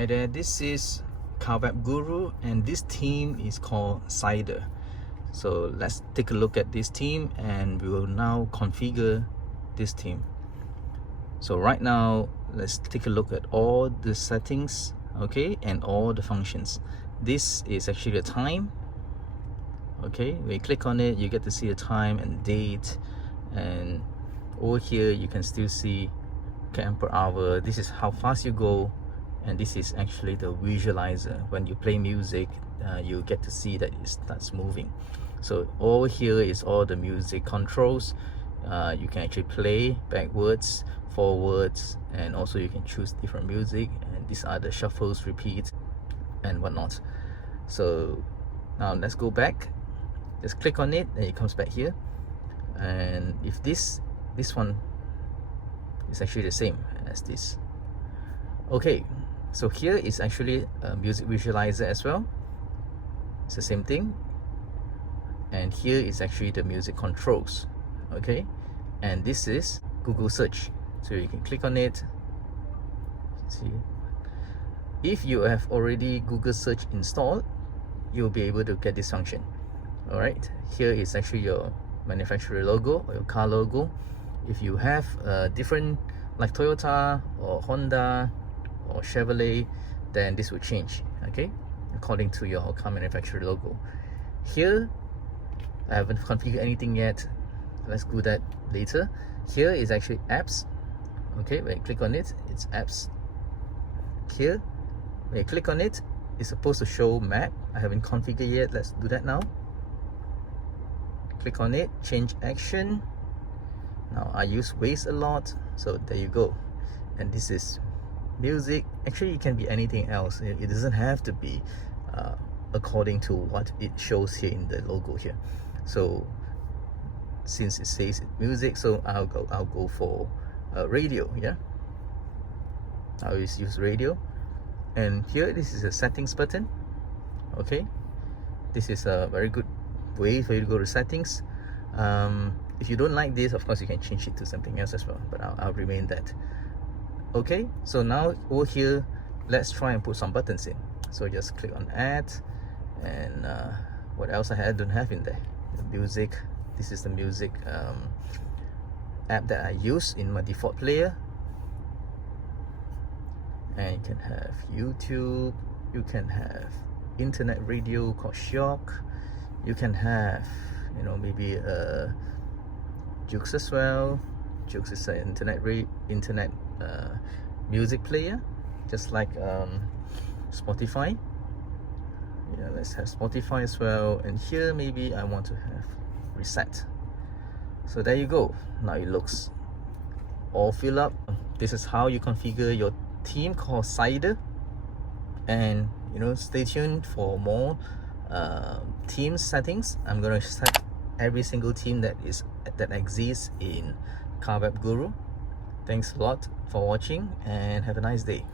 Hi there, this is Web Guru and this theme is called SIDER. So let's take a look at this theme and we will now configure this theme. So right now, let's take a look at all the settings, okay, and all the functions. This is actually the time. Okay, when you click on it, you get to see the time and date, and over here you can still see km per hour. This is how fast you go, and this is actually the visualizer. When you play music, you get to see that it starts moving. So over here is all the music controls. You can actually play backwards, forwards, and also you can choose different music, and these are the shuffles, repeats, and whatnot. So now let's go back. Just click on it and it comes back here, and if this one is actually the same as this. Okay, so here is actually a music visualizer as well. It's the same thing, and here is actually the music controls. Okay, and this is Google search, so you can click on it. See, if you have already Google search installed, you'll be able to get this function. All right, here is actually your manufacturer logo or your car logo. If you have different, like Toyota or Honda or Chevrolet, then this will change, okay, according to your car manufacturer logo. Here I haven't configured anything yet. Let's do that later. Here is actually apps. Okay, when you click on it, it's apps. Here when you click on it, it's supposed to show map. I haven't configured yet. Let's do that now. Click on it, change action. Now I use Waze a lot, so there you go. And this is music. Actually, it can be anything else. It doesn't have to be according to what it shows here in the logo here. So since it says it's music, so I'll go for radio. Yeah, I always use radio. And here, this is a settings button. Okay, this is a very good way for you to go to settings. If you don't like this, of course you can change it to something else as well, but I'll remain that. Okay, so now over here, let's try and put some buttons in. So just click on add, and what else I don't have in there? The music. This is the music app that I use in my default player. And you can have YouTube, you can have internet radio called Shock, you can have, you know, maybe Jukes as well. Jukes is an internet music player, just like Spotify. Yeah, let's have Spotify as well. And here maybe I want to have reset. So there you go. Now it looks all filled up. This is how you configure your theme called SIDER. And you know, stay tuned for more theme settings. I'm gonna set every single theme that exists in Web Guru. Thanks a lot for watching and have a nice day.